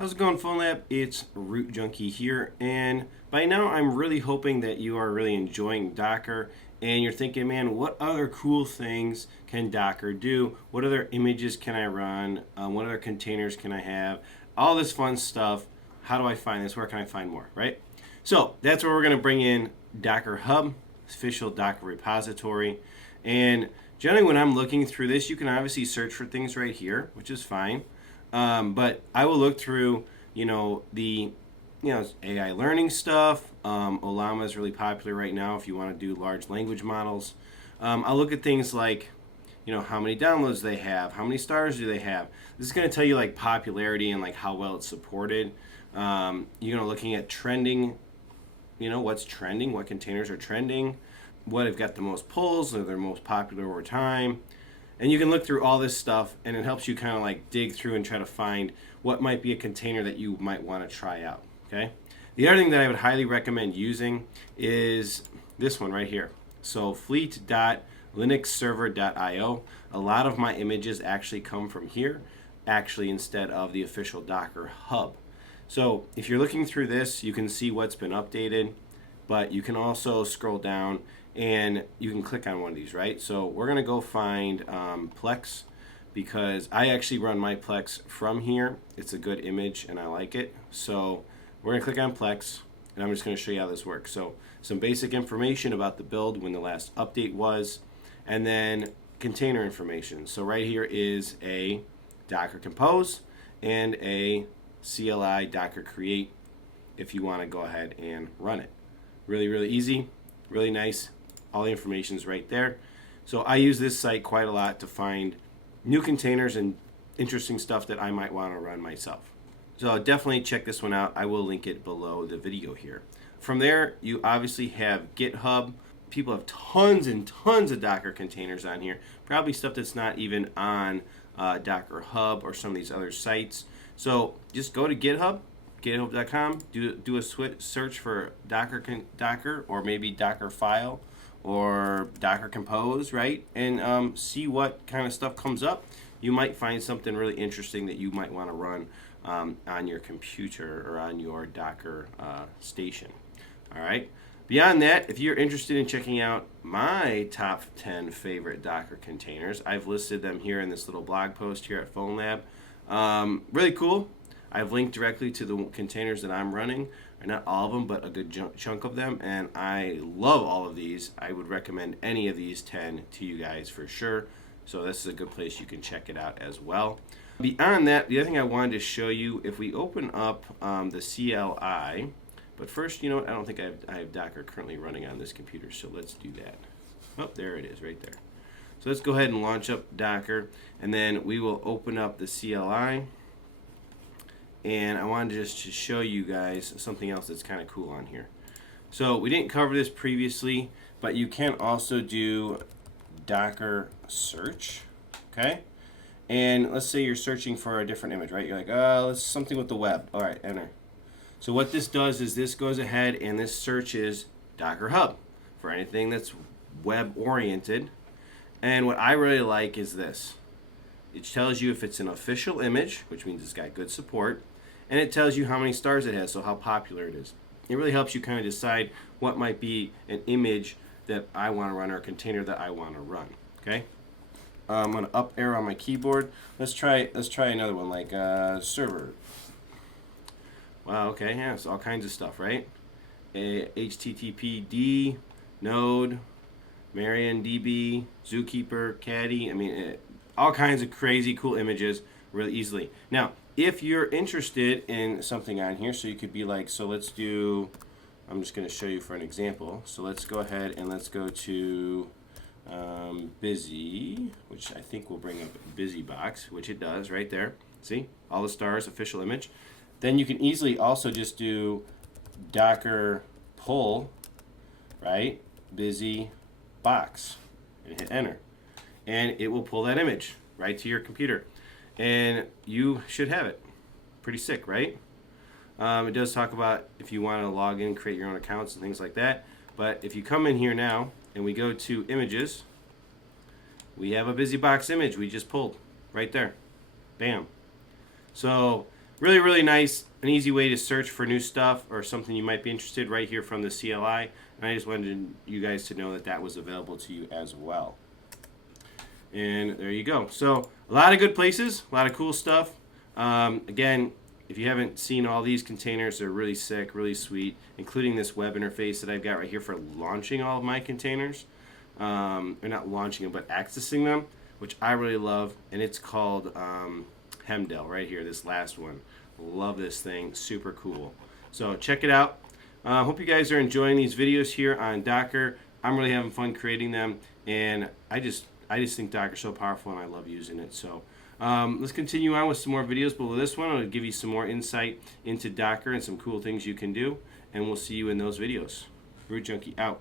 How's it going, PhonLab? It's Root Junkie here, and by now I'm really hoping that you are really enjoying Docker and you're thinking, man, what other cool things can Docker do? What other images can I run? What other containers can I have? All this fun stuff. How do I find this? Where can I find more, right? So that's where we're going to bring in Docker Hub, official Docker repository. And generally when I'm looking through this, you can obviously search for things right here, which is fine. But I will look through, the AI learning stuff. Olama is really popular right now if you want to do large language models. I'll look at things like, how many downloads they have, how many stars do they have. This is going to tell you like popularity and like how well it's supported. Looking at trending, what's trending, what containers are trending, what have got the most pulls, or they're most popular over time. And you can look through all this stuff, and it helps you kind of like dig through and try to find what might be a container that you might want to try out, okay? The other thing that I would highly recommend using is this one right here. So fleet.linuxserver.io. A lot of my images actually come from here, instead of the official Docker Hub. So if you're looking through this, you can see what's been updated, but you can also scroll down and you can click on one of these, right? So we're going to go find Plex, because I actually run my Plex from here. It's a good image and I like it. So we're going to click on Plex, and I'm just going to show you how this works. So some basic information about the build, when the last update was, and then container information. So right here is a Docker Compose and a CLI Docker Create if you want to go ahead and run it. Really, really easy, really nice. All the information is right there. So I use this site quite a lot to find new containers and interesting stuff that I might want to run myself. So definitely check this one out. I will link it below the video here. From there, you obviously have GitHub. People have tons and tons of Docker containers on here. Probably stuff that's not even on Docker Hub or some of these other sites. So just go to GitHub, github.com, do a search for Docker or maybe Docker file or Docker Compose, right? And see what kind of stuff comes up. You might find something really interesting that you might want to run on your computer or on your Docker station. All right. Beyond that, if you're interested in checking out my top 10 favorite Docker containers, I've listed them here in this little blog post here at PhonLab. Really cool. I've linked directly to the containers that I'm running, or not all of them, but a good chunk of them, and I love all of these. I would recommend any of these 10 to you guys for sure. So this is a good place you can check it out as well. Beyond that, the other thing I wanted to show you, if we open up the CLI, but first, I don't think I have Docker currently running on this computer, so let's do that. Oh, there it is, right there. So let's go ahead and launch up Docker, and then we will open up the CLI. And I wanted just to show you guys something else that's kind of cool on here. So we didn't cover this previously, but you can also do Docker search, okay? And let's say you're searching for a different image, right? You're like, let's something with the web. All right, enter. So what this does is this goes ahead and this searches Docker Hub for anything that's web oriented. And what I really like is this. It tells you if it's an official image, which means it's got good support, and it tells you how many stars it has, so how popular it is. It really helps you kind of decide what might be an image that I want to run or a container that I want to run. Okay, I'm going to up arrow on my keyboard. Let's try another one like server. Wow. Okay. Yeah. It's all kinds of stuff, right? HTTPD, Node, MariaDB, Zookeeper, Caddy. I mean, all kinds of crazy cool images really easily. Now, if you're interested in something on here, so you could be like, so let's do, I'm just going to show you for an example. So let's go ahead and let's go to busy, which I think will bring up BusyBox, which it does right there. See, all the stars, official image. Then you can easily also just do Docker pull, right, BusyBox, and hit enter. And it will pull that image right to your computer. And you should have it. Pretty sick, right? It does talk about if you want to log in, create your own accounts and things like that. But if you come in here now and we go to images, we have a BusyBox image we just pulled right there. Bam. So really, really nice, an easy way to search for new stuff or something you might be interested right here from the CLI. And I just wanted you guys to know that that was available to you as well. And there you go. So a lot of good places, a lot of cool stuff. Again, if you haven't seen all these containers, they're really sick, really sweet, including this web interface that I've got right here for launching all of my containers. Or not launching them, but accessing them, which I really love. And it's called Hemdel right here, this last one. Love this thing, super cool. So check it out. Hope you guys are enjoying these videos here on Docker. I'm really having fun creating them, and I just think Docker's so powerful, and I love using it. So let's continue on with some more videos, but with this one, I'll give you some more insight into Docker and some cool things you can do, and we'll see you in those videos. Root Junkie out.